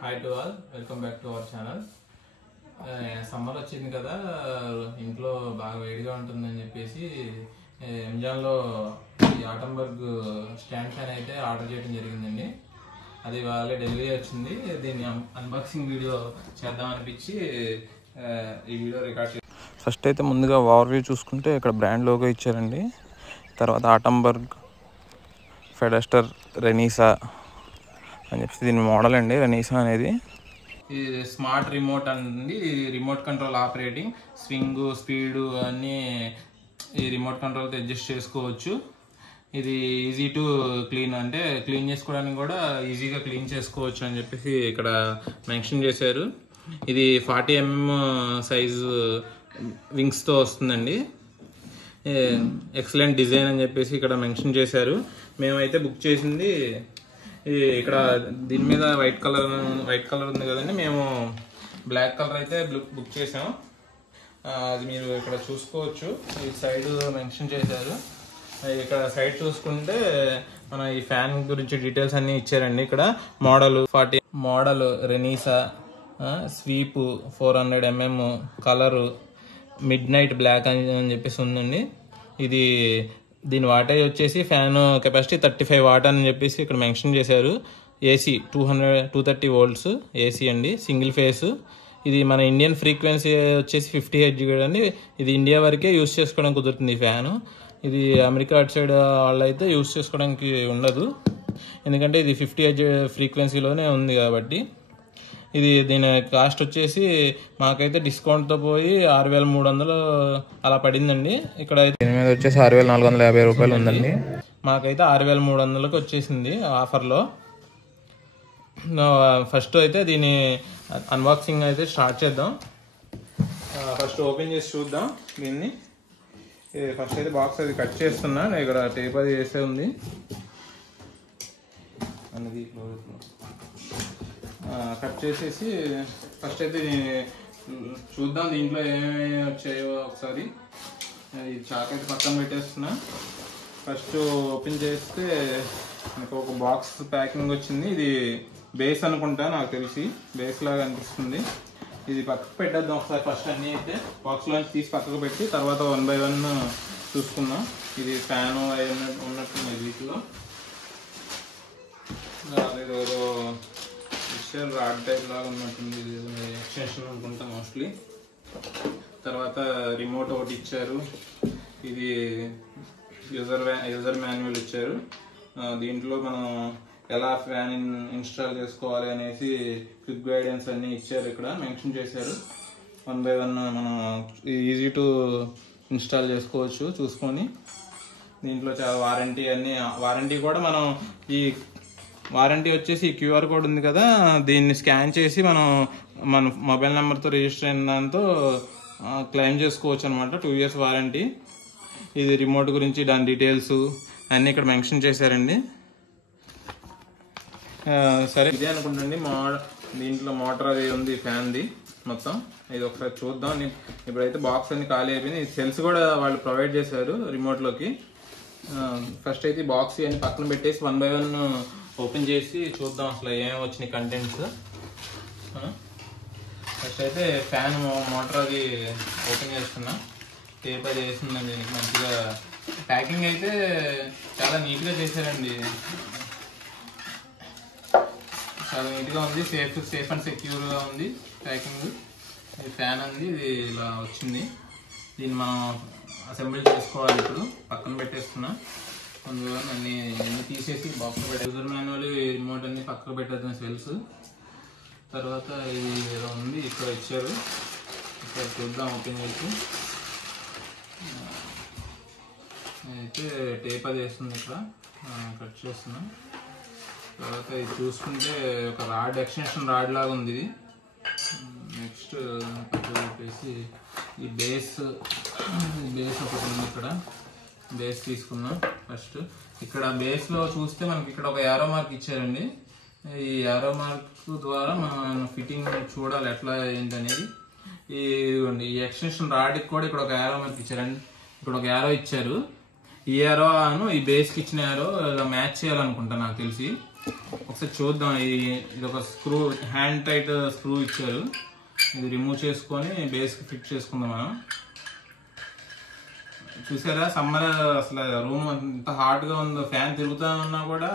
Hi to all, welcome back to our channel. Summer వచ్చింది కదా, ఇంట్లో బాగా వేడిగా ఉంటుందని చెప్పేసి అమెజాన్లో ఈ ఆటంబర్గ్ స్టాండ్ ఫ్యాన్ అయితే ఆర్డర్ చేయడం జరిగిందండి. అది వాళ్ళే డెలివరీ వచ్చింది. దీన్ని అన్బాక్సింగ్ వీడియో చేద్దాం అనిపించి ఈ వీడియో రికార్డ్ చేసి ఫస్ట్ అయితే ముందుగా ఓవర్వ్యూ చూసుకుంటే ఇక్కడ బ్రాండ్ లోగో ఇచ్చారండి. తర్వాత ఆటంబర్గ్ ఫెడస్టర్ రెనీసా అని చెప్పి దీని మోడల్ అండి. రెనీసా అనేది ఇది స్మార్ట్ రిమోట్ అండి. Remote control operating, swing, speed అన్నీ ఈ రిమోట్ కంట్రోల్తో అడ్జస్ట్ చేసుకోవచ్చు. ఇది ఈజీ టు క్లీన్, అంటే క్లీన్ చేసుకోవడానికి కూడా ఈజీగా క్లీన్ చేసుకోవచ్చు అని చెప్పేసి ఇక్కడ మెన్షన్ చేశారు. ఇది 40 mm సైజు వింగ్స్తో వస్తుందండి. ఎక్సలెంట్ డిజైన్ అని చెప్పేసి ఇక్కడ మెన్షన్ చేశారు. మేమైతే బుక్ చేసింది ఇక్కడ దీని మీద వైట్ కలర్ ఉంది కదండి. మేము బ్లాక్ కలర్ అయితే బుక్ చేసాం. అది మీరు ఇక్కడ చూసుకోవచ్చు. ఈ సైడ్ మెన్షన్ చేశారు. ఇక్కడ సైడ్ చూసుకుంటే మన ఈ ఫ్యాన్ గురించి డీటెయిల్స్ అన్ని ఇచ్చారండి. ఇక్కడ model Renesa, sweep 400 mm, colour midnight black అని చెప్పేసి ఉందండి. ఇది దీని వాటేజ్ వచ్చేసి ఫ్యాన్ కెపాసిటీ 35 వాట్ అని చెప్పేసి ఇక్కడ మెన్షన్ చేశారు. ఏసీ 230 volts ఏసీ అండి, సింగిల్ ఫేస్. ఇది మన ఇండియన్ ఫ్రీక్వెన్సీ వచ్చేసి 50 Hz అండి. ఇది ఇండియా వరకే యూస్ చేసుకోవడం కుదురుతుంది ఈ ఫ్యాను. ఇది అమెరికా అటు సైడ్ వాళ్ళు అయితే యూస్ చేసుకోవడానికి ఉండదు, ఎందుకంటే ఇది 50 Hz ఫ్రీక్వెన్సీలోనే ఉంది కాబట్టి. దీని కాస్ట్ వచ్చేసి మాకైతే డిస్కౌంట్తో పోయి 6300 అలా పడిందండి. ఇక్కడ దీని మీద వచ్చేసి 6450 రూపాయలు ఉందండి. మాకైతే 6300కి వచ్చేసింది ఆఫర్లో. ఫస్ట్ అయితే దీని అన్బాక్సింగ్ అయితే స్టార్ట్ చేద్దాం. ఫస్ట్ ఓపెన్ చేసి చూద్దాం దీన్ని. ఫస్ట్ అయితే బాక్స్ అది కట్ చేస్తున్నా. ఇక్కడ టేప్ అది వేసే ఉంది అనేది. కట్ చేసేసి ఫస్ట్ అయితే చూద్దాం దీంట్లో ఏమేమి వచ్చాయో ఒకసారి. ఈ చాక్ అయితే పక్కన పెట్టేస్తున్నా. ఫస్ట్ ఓపెన్ చేస్తే నాకు ఒక బాక్స్ ప్యాకింగ్ వచ్చింది. ఇది బేస్ అనుకుంటా, నాకు తెలిసి బేస్ లాగా అనిపిస్తుంది. ఇది పక్కకు పెట్టేద్దాం ఒకసారి. ఫస్ట్ అన్నీ అయితే బాక్స్లోంచి తీసి పక్కకు పెట్టి తర్వాత 1 by 1 చూసుకుందాం. ఇది ఫ్యాను ఉన్నట్టుంది వీటిలో. అదేదో రాడ్ టైప్ లాగా ఉన్నట్టుంది. ఇది ఎక్స్టెన్షన్ అనుకుంటా మోస్ట్లీ. తర్వాత రిమోట్ ఒకటి ఇచ్చారు. ఇది యూజర్ మాన్యువల్ ఇచ్చారు. దీంట్లో మనం ఎలా ఫ్యాన్ ఇన్స్టాల్ చేసుకోవాలి అనేసి క్విక్ గైడెన్స్ అన్నీ ఇచ్చారు. ఇక్కడ మెన్షన్ చేశారు. 1 by 1 మనం ఈజీ టు ఇన్స్టాల్ చేసుకోవచ్చు చూసుకొని. దీంట్లో చాలా వారంటీ కూడా మనం వారంటీ వచ్చేసి QR కోడ్ ఉంది కదా, దీన్ని స్కాన్ చేసి మన మొబైల్ నెంబర్తో రిజిస్టర్ అయిన దాంతో క్లెయిమ్ చేసుకోవచ్చు అనమాట. 2 years వారంటీ. ఇది రిమోట్ గురించి దాని డీటెయిల్స్ అన్నీ ఇక్కడ మెన్షన్ చేశారండి. సరే, ఇదే అనుకుంటండి. దీంట్లో మోటార్ అది ఉంది ఫ్యాన్ది మొత్తం. ఇది ఒకసారి చూద్దాం. ఇప్పుడైతే బాక్స్ అన్ని ఖాళీ అయిపోయింది. సెల్స్ కూడా వాళ్ళు ప్రొవైడ్ చేశారు రిమోట్లోకి. ఫస్ట్ అయితే బాక్స్ అన్ని పక్కన పెట్టేసి 1 by 1 ఓపెన్ చేసి చూద్దాం అసలు ఏమేమి వచ్చినాయి కంటెంట్స్. ఫస్ట్ అయితే ఫ్యాన్ మోటార్ అది ఓపెన్ చేస్తున్నా. టేప్ అది వేసిందండి. దీనికి మంచిగా ప్యాకింగ్ అయితే చాలా నీట్గా చేశారండి. చాలా నీట్గా ఉంది. సేఫ్ అండ్ సెక్యూర్గా ఉంది ప్యాకింగ్. ఇది ఫ్యాన్ అంది. ఇది ఇలా వచ్చింది. దీన్ని మనం అసెంబ్లీ చేసుకోవాలి. ఇప్పుడు పక్కన పెట్టేస్తున్నా. అందువల్ల అన్ని తీసేసి బాక్స్ పెట్టే యూజర్ మాన్యువల్, రిమోట్ అన్ని పక్కకు పెట్టేద్దాం సెల్స్. తర్వాత ఇది ఏదో ఉంది ఇక్కడ ఇచ్చారు. ఇక్కడ చూద్దాం ఓపెన్ చేసి. అయితే టేప్ అది వేస్తుంది. ఇక్కడ కట్ చేస్తున్నాం. తర్వాత ఇది చూసుకుంటే ఒక రాడ్, ఎక్స్టెన్షన్ రాడ్ లాగా ఉంది ఇది. నెక్స్ట్ పక్కకు పెట్టేసి ఈ బేస్ ఒకటి ఉంది. ఇక్కడ బేస్ తీసుకున్నాం. ఫస్ట్ ఇక్కడ బేస్లో చూస్తే మనకి ఇక్కడ ఒక యారో మార్క్ ఇచ్చారండి. ఈ యారో మార్క్ ద్వారా మనం ఫిట్టింగ్ చూడాలి ఎట్లా ఏంటనేది. ఈ ఎక్స్టెన్షన్ రాడ్కి కూడా ఇక్కడ ఒక యారో మార్క్ ఇచ్చారండి. ఇక్కడ ఒక యారో ఇచ్చారు. ఈ యారో ఈ బేస్కి ఇచ్చిన యారో ఇలా మ్యాచ్ చేయాలనుకుంటా నాకు తెలిసి. ఒకసారి చూద్దాం. ఇది ఒక స్క్రూ, హ్యాండ్ టైట్ స్క్రూ ఇచ్చారు. ఇది రిమూవ్ చేసుకొని బేస్కి ఫిట్ చేసుకుందాం మనం. చూసారా సమ్మర్ అసలు రూమ్ ఎంత హాట్గా ఉందో, ఫ్యాన్ తిరుగుతా ఉన్నా కూడా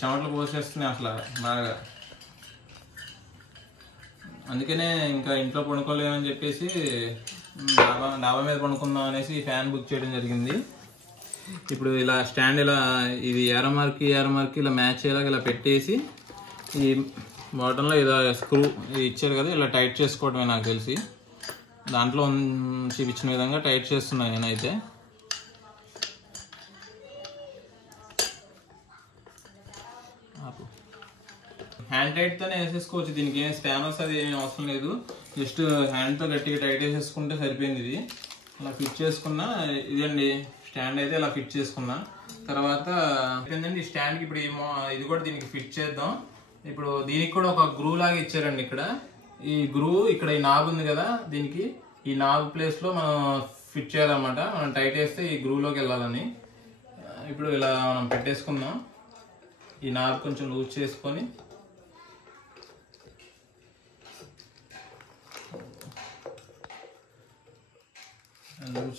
చెమటలు పోసేస్తున్నాయి అసలు బాగా. అందుకనే ఇంకా ఇంట్లో పడుకోలేమని చెప్పేసి డాబా మీద పడుకుందాం అనేసి ఫ్యాన్ బుక్ చేయడం జరిగింది. ఇప్పుడు ఇలా స్టాండ్ ఇలా ఇది ఏరమార్కి ఇలా మ్యాచ్ అయ్యేలాగా ఇలా పెట్టేసి ఈ బాటంలో ఇలా స్క్రూ ఇచ్చారు కదా, ఇలా టైట్ చేసుకోవడమే నాకు తెలిసి. దాంట్లో చూపించిన విధంగా టైట్ చేస్తున్నాను నేనైతే. హ్యాండ్ టైట్తోనే వేసేసుకోవచ్చు, దీనికి ఏం స్పానర్స్ అది ఏమీ అవసరం లేదు. జస్ట్ హ్యాండ్తో గట్టిగా టైట్ వేసేసుకుంటే సరిపోయింది. ఇది ఇలా ఫిట్ చేసుకున్నా. ఇదండి స్టాండ్ అయితే ఇలా ఫిట్ చేసుకున్నా. తర్వాత ఏంటంటే ఈ స్టాండ్కి ఇప్పుడు ఇది కూడా దీనికి ఫిట్ చేద్దాం. ఇప్పుడు దీనికి కూడా ఒక గ్రూ లాగా ఇచ్చారండి. ఇక్కడ ఈ గ్రూ, ఇక్కడ ఈ నాబ్ ఉంది కదా, దీనికి ఈ నాబ్ ప్లేస్లో మనం ఫిట్ చేయాలన్నమాట. మనం టైట్ వేస్తే ఈ గ్రూలోకి వెళ్ళాలని. ఇప్పుడు ఇలా మనం పెట్టేసుకుందాం. ఈ నాబ్ కొంచెం లూజ్ చేసుకొని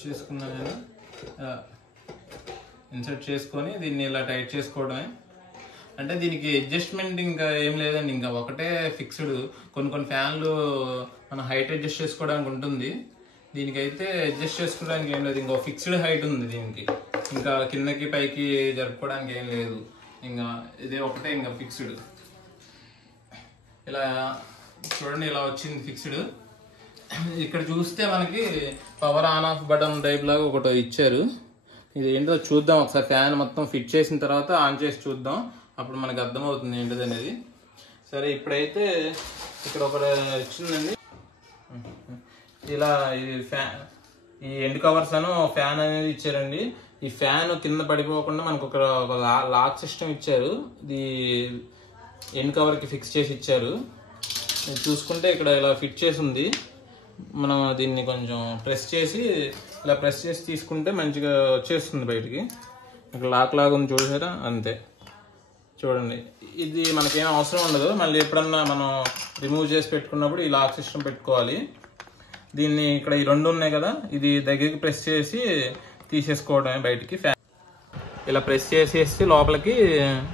చేసుకున్నాను నేను. ఇన్సర్ట్ చేసుకొని దీన్ని ఇలా టైట్ చేసుకోవడమే. అంటే దీనికి అడ్జస్ట్మెంట్ ఇంకా ఏం లేదండి, ఇంకా ఒకటే ఫిక్స్డ్. కొన్ని ఫ్యాన్లు మనం హైట్ అడ్జస్ట్ చేసుకోవడానికి ఉంటుంది, దీనికైతే అడ్జస్ట్ చేసుకోవడానికి ఏం లేదు. ఇంకో ఫిక్స్డ్ హైట్ ఉంది దీనికి, ఇంకా కిందకి పైకి జరుపుకోవడానికి ఏం లేదు. ఇంకా ఇదే ఒకటే ఇంకా ఫిక్స్డ్. ఇలా చూడండి, ఇలా వచ్చింది ఫిక్స్డ్. ఇక్కడ చూస్తే మనకి power on off button type లాగా ఒకటి ఇచ్చారు. ఇది ఏంటో చూద్దాం ఒకసారి. ఫ్యాన్ మొత్తం ఫిట్ చేసిన తర్వాత ఆన్ చేసి చూద్దాం, అప్పుడు మనకు అర్థమవుతుంది ఏంటిది అనేది. సరే, ఇప్పుడైతే ఇక్కడ ఒకటి వచ్చిందండి. ఇలా ఈ ఎండ్ కవర్స్ అను ఫ్యాన్ అనేది ఇచ్చారండి. ఈ ఫ్యాన్ కింద పడిపోకుండా మనకు ఒక లాక్ సిస్టమ్ ఇచ్చారు. ఇది ఎండ్ కవర్కి ఫిక్స్ చేసి ఇచ్చారు. చూసుకుంటే ఇక్కడ ఇలా ఫిట్ చేసి ఉంది. మనం దీన్ని కొంచెం ప్రెస్ చేసి ఇలా తీసుకుంటే మంచిగా వచ్చేస్తుంది బయటికి. ఇక్కడ లాక్ లాగా ఉంది చూసారా, అంతే. చూడండి, ఇది మనకేం అవసరం ఉండదు. మళ్ళీ ఎప్పుడన్నా మనం రిమూవ్ చేసి పెట్టుకున్నప్పుడు ఈ లాక్ సిస్టమ్ పెట్టుకోవాలి. దీన్ని ఇక్కడ ఈ రెండు ఉన్నాయి కదా, ఇది దగ్గరికి ప్రెస్ చేసి తీసేసుకోవడమే బయటికి. ఇలా ప్రెస్ చేసేసి లోపలికి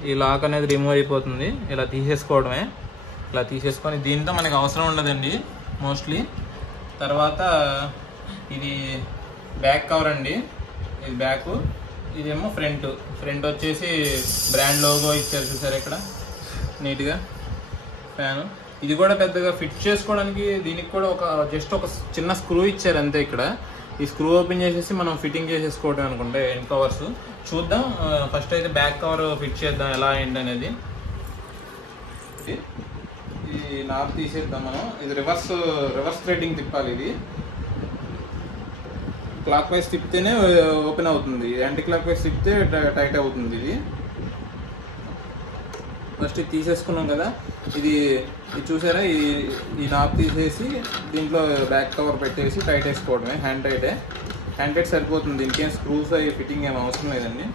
ఈ లాక్ అనేది రిమూవ్ అయిపోతుంది. ఇలా తీసేసుకోవడమే. ఇలా తీసేసుకొని దీంతో మనకి అవసరం ఉండదండి మోస్ట్లీ. తర్వాత ఇది బ్యాక్ కవర్ అండి, ఇది బ్యాక్. ఇదేమో ఫ్రంట్ వచ్చేసి బ్రాండ్ లోగో ఇచ్చారు చూసారు ఇక్కడ నీట్గా. ఫ్యాను ఇది కూడా పెద్దగా ఫిట్ చేసుకోవడానికి దీనికి కూడా జస్ట్ ఒక చిన్న స్క్రూ ఇచ్చారు అంతే. ఇక్కడ ఈ స్క్రూ ఓపెన్ చేసేసి మనం ఫిట్టింగ్ చేసేసుకోవడం అనుకుంటే ఎండ్ కవర్స్. చూద్దాం, ఫస్ట్ అయితే బ్యాక్ కవర్ ఫిట్ చేద్దాం ఎలా ఏంటి అనేది. ఈ నాబ్ తీసేద్దాం మనం. ఇది రివర్స్ థ్రెడ్డింగ్ తిప్పాలి. ఇది క్లాక్ వైజ్ తిప్పితేనే ఓపెన్ అవుతుంది, యాంటీ క్లాక్ వైజ్ తిప్పితే టైట్ అవుతుంది. ఇది ఫస్ట్ ఇది తీసేసుకున్నాం కదా, ఇది చూసారా, ఈ నాబ్ తీసేసి దీంట్లో బ్యాక్ కవర్ పెట్టేసి టైట్ వేసుకోవడమే. హ్యాండ్ టైట్ సరిపోతుంది, దీనికి ఏం స్క్రూస్ అయ్యి ఫిట్టింగ్ ఏం అవసరం లేదండి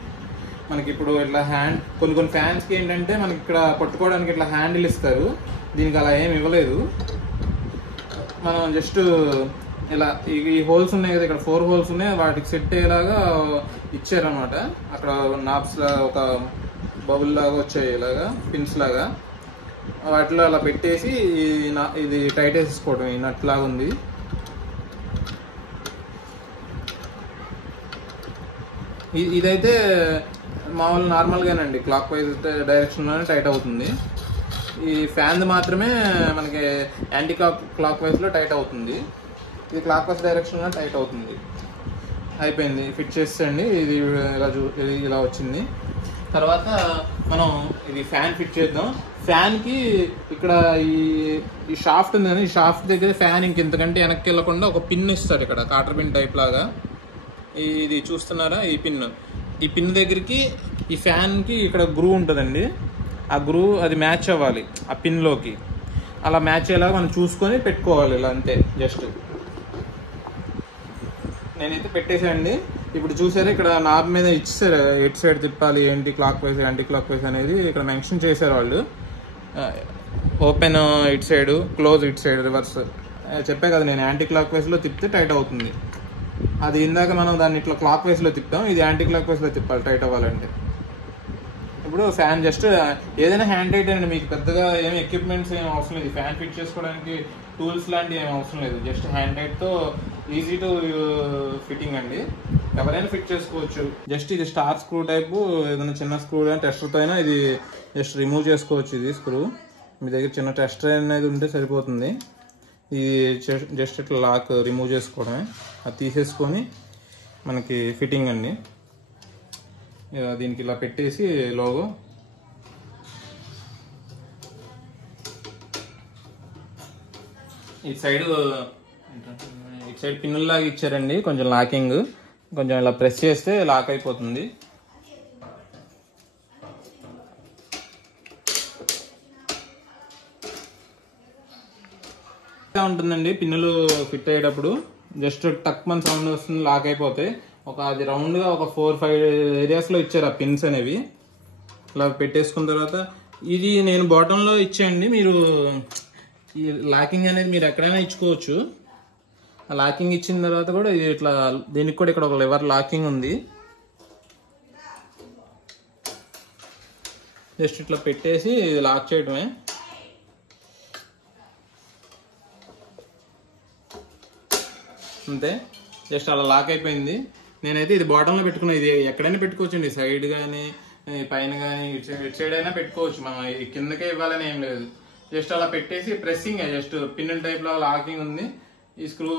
మనకి. ఇప్పుడు ఇట్లా కొన్ని ఫ్యాన్స్కి ఏంటంటే మనకి ఇక్కడ పట్టుకోవడానికి ఇట్లా హ్యాండిల్ ఇస్తారు, దీనికి అలా ఏమి ఇవ్వలేదు. మనం జస్ట్ ఇలా ఈ హోల్స్ ఉన్నాయి కదా, ఇక్కడ 4 హోల్స్ ఉన్నాయి, వాటికి సెట్ అయ్యేలాగా ఇచ్చారనమాట. అక్కడ నాబ్స్ ఒక బబుల్ లాగా వచ్చాయి, ఇలాగా పిన్స్ లాగా. వాటిలో అలా పెట్టేసి ఇది టైట్ వేసేసుకోవడం. ఈ నట్ లాగా ఉంది. ఇదైతే మామూలు నార్మల్గానండి, క్లాక్ వైజ్ డైరెక్షన్లోనే టైట్ అవుతుంది. ఈ ఫ్యాన్ మాత్రమే మనకి యాంటీ క్లాక్ వైజ్లో టైట్ అవుతుంది. ఇది క్లాక్ వైజ్ డైరెక్షన్లో టైట్ అవుతుంది. అయిపోయింది, ఫిట్ చేసేయండి. ఇది ఇలా వచ్చింది. తర్వాత మనం ఇది ఫ్యాన్ ఫిట్ చేద్దాం. ఫ్యాన్కి ఇక్కడ ఈ షాఫ్ట్ ఉంది కదా, ఈ షాఫ్ట్ దగ్గర ఫ్యాన్ ఇంకెంతకంటే వెనక్కి వెళ్ళకుండా ఒక పిన్ ఇస్తారు ఇక్కడ, కాటర్ పిన్ టైప్ లాగా. ఇది చూస్తున్నారా, ఈ పిన్ దగ్గరికి ఈ ఫ్యాన్కి ఇక్కడ గ్రూ ఉంటుందండి. ఆ గ్రూ అది మ్యాచ్ అవ్వాలి ఆ పిన్లోకి. అలా మ్యాచ్ అయ్యేలాగా మనం చూసుకొని పెట్టుకోవాలి. ఇలా అంతే, జస్ట్ నేనైతే పెట్టేసానండి. ఇప్పుడు చూసారా ఇక్కడ నాబ్ మీద ఇచ్చేసారు ఎటు సైడ్ తిప్పాలి ఏంటి, clock wise anti clock wise అనేది ఇక్కడ మెన్షన్ చేశారు వాళ్ళు. ఓపెన్ ఇటు సైడ్, క్లోజ్ ఇటు సైడ్, రివర్స్. చెప్పే కదా నేను యాంటీ క్లాక్ వైజ్లో తిప్పితే టైట్ అవుతుంది. అది ఇందాక మనం దాన్ని ఇట్లా క్లాక్ వైజ్లో తిప్పాం, ఇది యాంటీ క్లాక్ వైజ్లో తిప్పాలి టైట్ అవ్వాలంటే. ఇప్పుడు ఫ్యాన్ జస్ట్ ఏదైనా హ్యాండ్ టైట్ అండి, మీకు పెద్దగా ఏమి ఎక్విప్మెంట్స్ ఏమి అవసరం లేదు. ఫ్యాన్ ఫిట్ చేసుకోవడానికి టూల్స్ లాంటివి ఏమి అవసరం లేదు. జస్ట్ హ్యాండ్ టైట్తో ఈజీ టు ఫిట్టింగ్ అండి, ఎవరైనా ఫిట్ చేసుకోవచ్చు. జస్ట్ ఇది స్టార్ స్క్రూ టైపు, ఏదైనా చిన్న స్క్రూ టెస్టర్తో అయినా ఇది జస్ట్ రిమూవ్ చేసుకోవచ్చు. ఇది స్క్రూ మీ దగ్గర చిన్న టెస్టర్ అనేది ఉంటే సరిపోతుంది. ఇది జస్ట్ ఇట్లా లాక్ రిమూవ్ చేసుకోవడమే, అది తీసేసుకొని మనకి ఫిట్టింగ్ అండి. దీనికి ఇలా పెట్టేసి లోగో ఇటు సైడ్ పిన్నుల్లాగా ఇచ్చారండి, కొంచెం లాకింగ్. కొంచెం ఇలా ప్రెస్ చేస్తే లాక్ అయిపోతుంది. ఉంటుందండి పిన్నులు ఫిట్ అయ్యేటప్పుడు జస్ట్ టక్ మన సౌండ్ వస్తుంది, లాక్ అయిపోతాయి. అది రౌండ్గా ఒక 4-5 ఏరియాస్లో ఇచ్చారు ఆ పిన్స్ అనేవి. ఇలా పెట్టేసుకున్న తర్వాత ఇది నేను బాటంలో ఇచ్చాయండి. మీరు ఈ లాకింగ్ అనేది మీరు ఎక్కడైనా ఇచ్చుకోవచ్చు. ఆ లాకింగ్ ఇచ్చిన తర్వాత కూడా ఇట్లా దీనికి కూడా ఇక్కడ ఒక లివర్ లాకింగ్ ఉంది. జస్ట్ ఇట్లా పెట్టేసి లాక్ చేయడమే. అంతే, జస్ట్ అలా లాక్ అయిపోయింది. నేనైతే ఇది బాటంలో పెట్టుకున్నా. ఇది ఎక్కడైనా పెట్టుకోవచ్చండి, సైడ్ కానీ పైన కానీ ఇటు సైడ్ అయినా పెట్టుకోవచ్చు. మనం కిందకే ఇవ్వాలని ఏం లేదు. జస్ట్ అలా పెట్టేసి ప్రెస్సింగ్, జస్ట్ పిన్నుల టైప్లో లాకింగ్ ఉంది. ఈ స్క్రూ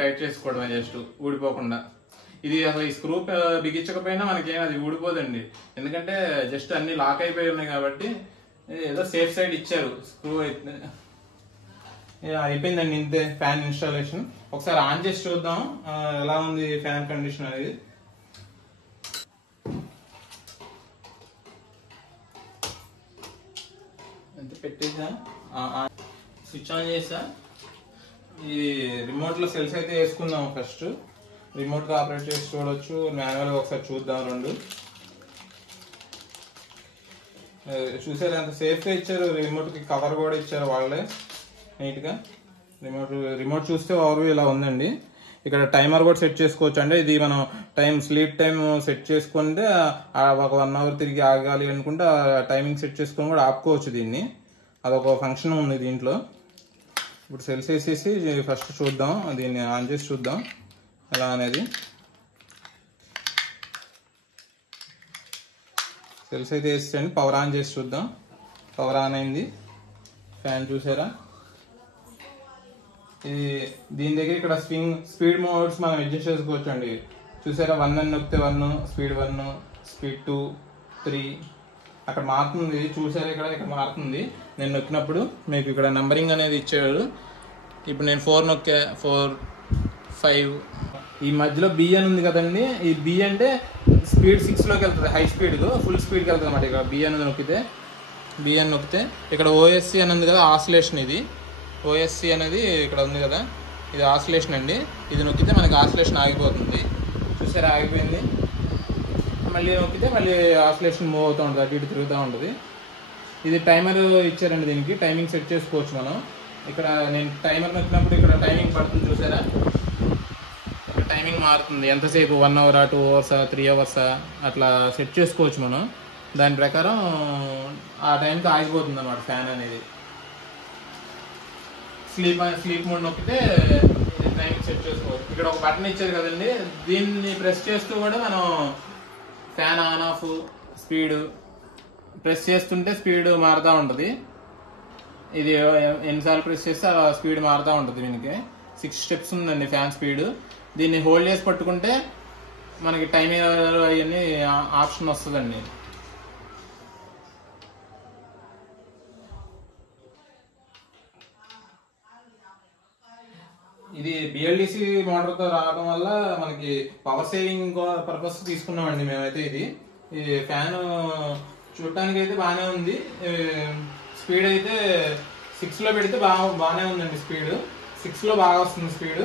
టైట్ చేసుకోవడమే జస్ట్ ఊడిపోకుండా. ఇది అసలు ఈ స్క్రూ బిగించకపోయినా మనకేం అది ఊడిపోదండి, ఎందుకంటే జస్ట్ అన్ని లాక్ అయిపోయి ఉన్నాయి కాబట్టి ఏదో సేఫ్ సైడ్ ఇచ్చారు. స్క్రూ అయితే అయిపోయిందండి, ఇంతే ఫ్యాన్ ఇన్స్టాలేషన్. ఒకసారి ఆన్ చేసి చూద్దాం ఎలా ఉంది ఫ్యాన్ కండిషన్ అనేది. ఎంత పెట్టేసా, స్విచ్ ఆన్ చేసా. ఈ రిమోట్లో సెల్స్ అయితే వేసుకుందాం. ఫస్ట్ రిమోట్గా ఆపరేట్ చేసి చూడవచ్చు, మాన్యువల్గా ఒకసారి చూద్దాం. రెండు చూసారు ఎంత సేఫ్గా ఇచ్చారు. రిమోట్కి కవర్ కూడా ఇచ్చారు వాళ్ళే నీట్గా. రిమోట్ చూస్తే ఓవర్ ఇలా ఉందండి. ఇక్కడ టైమర్ కూడా సెట్ చేసుకోవచ్చు. అంటే ఇది మనం స్లీప్ టైం సెట్ చేసుకుంటే ఒక 1 అవర్ తిరిగి ఆగాలి అనుకుంటే టైమింగ్ సెట్ చేసుకొని కూడా ఆపుకోవచ్చు దీన్ని. అదొక ఫంక్షన్ ఉంది దీంట్లో. ఇప్పుడు సెల్స్ వేసేసి ఫస్ట్ చూద్దాం, దీన్ని ఆన్ చేసి చూద్దాం ఎలా అనేది. సెల్స్ అయితే వేసేయండి, పవర్ ఆన్ చేసి చూద్దాం. పవర్ ఆన్ అయింది. ఫ్యాన్ చూసారా, ఇది దీని దగ్గర ఇక్కడ స్పీడ్ మోడ్స్ మనం అడ్జస్ట్ చేసుకోవచ్చు అండి. చూసారా, 1 అని నొక్కితే 1, స్పీడ్ 1, స్పీడ్ 2, 3 అక్కడ మారుతుంది. చూసారా ఇక్కడ మారుతుంది. నేను నొక్కినప్పుడు మీకు ఇక్కడ నంబరింగ్ అనేది ఇచ్చాడు. ఇప్పుడు నేను 4 నొక్కా, 4, 5. ఈ మధ్యలో B అని ఉంది కదండి, ఈ B అంటే స్పీడ్ 6లోకి వెళ్తుంది, హై స్పీడ్ ఫుల్ స్పీడ్కి వెళ్తుంది అన్నమాట. ఇక్కడ B అనేది నొక్కితే ఇక్కడ OSC అని ఉంది కదా, ఆసిలేషన్. ఇది OSC అనేది ఇక్కడ ఉంది కదా, ఇది ఆసిలేషన్ అండి. ఇది నొక్కితే మనకి ఆసిలేషన్ ఆగిపోతుంది. చూసారా, ఆగిపోయింది. మళ్ళీ నొక్కితే మళ్ళీ ఆసిలేషన్ మూవ్ అవుతూ ఉంటుంది, అటు ఇటు తిరుగుతూ ఉంటుంది. ఇది టైమర్ ఇచ్చారండి, దీనికి టైమింగ్ సెట్ చేసుకోవచ్చు మనం. ఇక్కడ నేను టైమర్ నొక్కినప్పుడు ఇక్కడ టైమింగ్ పడుతుంది. చూసారా, ఇక్కడ టైమింగ్ మారుతుంది. ఎంతసేపు 1 అవర్, 2 అవర్స్, 3 అవర్స్ అట్లా సెట్ చేసుకోవచ్చు మనం. దాని ప్రకారం ఆ టైంకి ఆగిపోతుంది అన్నమాట ఫ్యాన్ అనేది. స్లీప్ మోడ్ నొక్కితే టైమింగ్ సెట్ చేసుకోవచ్చు. ఇక్కడ ఒక బటన్ ఇచ్చారు కదండి, దీన్ని ప్రెస్ చేస్తూ కూడా మనం fan on off speed press చేస్తుంటే స్పీడ్ మారుతూ ఉంటుంది. ఇది ఎన్నిసార్లు ప్రెస్ చేస్తే ఆ స్పీడ్ మారుతూ ఉంటుంది. దీనికి 6 స్టెప్స్ ఉందండి ఫ్యాన్ స్పీడ్. దీన్ని హోల్డ్ చేసి పట్టుకుంటే మనకి టైమింగ్ అవన్నీ ఆప్షన్ వస్తుందండి. ఇది BLDC మోటార్తో రావడం వల్ల మనకి పవర్ సేవింగ్ పర్పస్ తీసుకున్నామండి మేమైతే. ఈ ఫ్యాన్ చూడటానికి అయితే బాగానే ఉంది. స్పీడ్ అయితే 6లో పెడితే బాగానే ఉందండి. స్పీడ్ 6లో బాగా వస్తుంది స్పీడ్.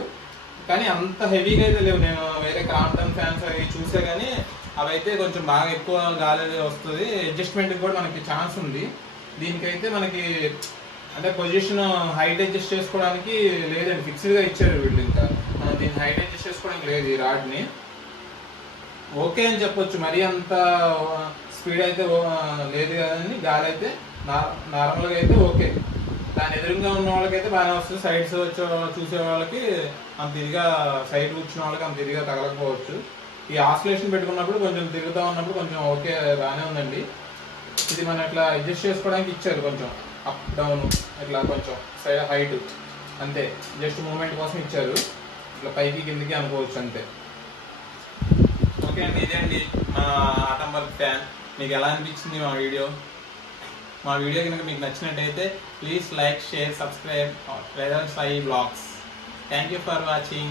కానీ అంత హెవీగా అయితే లేవు. నేను వేరే క్రాంప్టన్ ఫ్యాన్స్ అవి చూసా కానీ అవైతే కొంచెం బాగా ఎక్కువ గాలి వస్తుంది. అడ్జస్ట్మెంట్కి కూడా మనకి ఛాన్స్ ఉంది. దీనికైతే మనకి అంటే పొజిషన్ హైట్ అడ్జస్ట్ చేసుకోవడానికి లేదండి, ఫిక్స్డ్గా ఇచ్చారు వీళ్ళు. ఇంకా మనం దీన్ని హైట్ అడ్జస్ట్ చేసుకోవడానికి లేదు ఈ రాడ్ని. ఓకే అని చెప్పొచ్చు, మరీ అంత స్పీడ్ అయితే లేదు కదండి. గాలి అయితే నార్మల్గా అయితే ఓకే. దాని ఎదురుగా ఉన్న వాళ్ళకైతే బాగానే వస్తుంది. సైడ్స్ చూసే వాళ్ళకి అంత ఇదిగా, సైడ్ కూర్చున్న వాళ్ళకి అంత ఇదిగా తగలకపోవచ్చు. ఈ ఆసిలేషన్ పెట్టుకున్నప్పుడు కొంచెం తిరుగుతూ ఉన్నప్పుడు కొంచెం ఓకే బాగానే ఉందండి. ఇది మనం ఇట్లా అడ్జస్ట్ చేసుకోవడానికి ఇచ్చారు, కొంచెం అప్ డౌన్ ఇట్లా కొంచెం సైడ్ హైట్ అంతే, జస్ట్ మూమెంట్ కోసం ఇచ్చారు. ఇట్లా పైకి కిందికి అనుకోవచ్చు అంతే. ఓకే అండి, ఇదే అండి మా ఆటంబర్గ్ ఫ్యాన్. మీకు ఎలా అనిపించింది మా వీడియో కనుక మీకు నచ్చినట్టయితే please like, share, subscribe Radar Sai Vlogs. Thank you for watching.